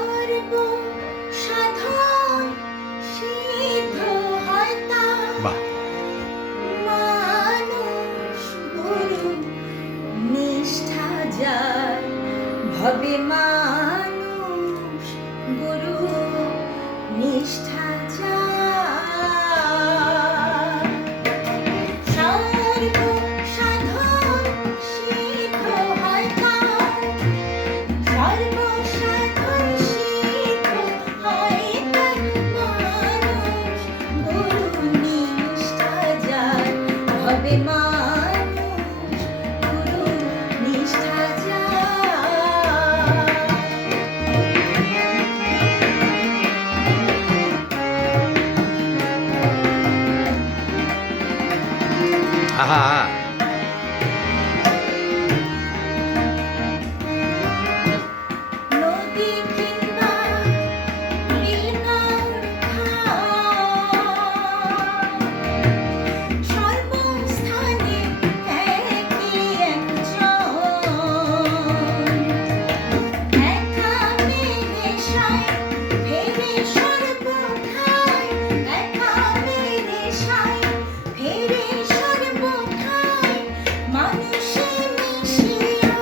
সর্ব সাধন সিদ্ধ হয় তার। বাহ মানুষ গুরু নিষ্ঠা যার ভবে মানুষ গুরু নিষ্ঠা যার। সর্ব সাধন সিদ্ধ হয় তার। সর্ব সাধন সিদ্ধ হয় তার। মানুষ গুরু নিষ্ঠা যার ভবে মানুষ গুরু নিষ্ঠা যার। আহা নদী কিংবা বিলনার ঘাট, সর্বস্থানে একই একজন। একা মেরেশায় ফেরে সর্বঠায়, একা মেরেশায় ফেরে সর্বঠায়। মানুষে মিশিয়া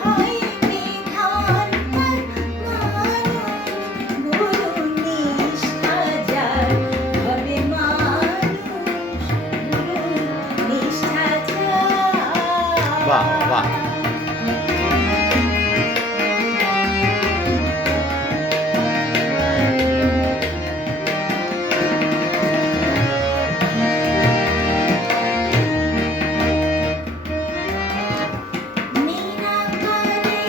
হয় বিধান তার। মানুষ গুরু নিষ্ঠা যার ভবে মানুষ গুরু নিষ্ঠা যার। বাহ বাহ নিরাকারে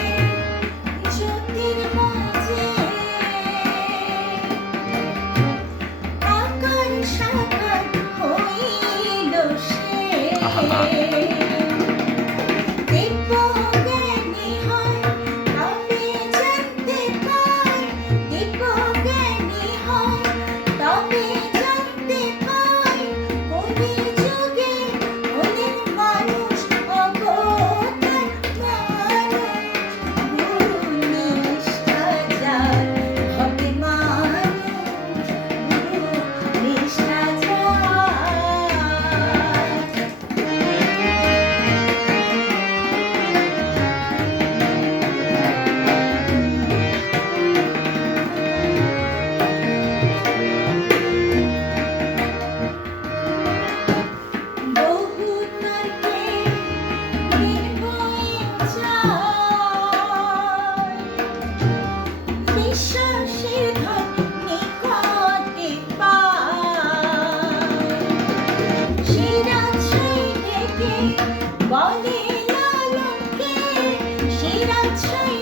জ্যোতির মাঝে আকার সাকার হইল সে। আহা। দিব্যজ্ঞানী হয় তবে জানতে পায়। দিব্যজ্ঞানী হয় তবে জানতে পায়। কলিযুগে হলেন মানুষ অবতার। মানুষ গুরু নিষ্ঠা যার ভবে মানুষ গুরু নিষ্ঠা যার। বহু তর্কে নির্ভয়ে যায়। বিশ্বাসের ধন নিকটে পায়। শিরাচ্ছাই ডেকে বলে লালনকে। শিরাচ্ছাই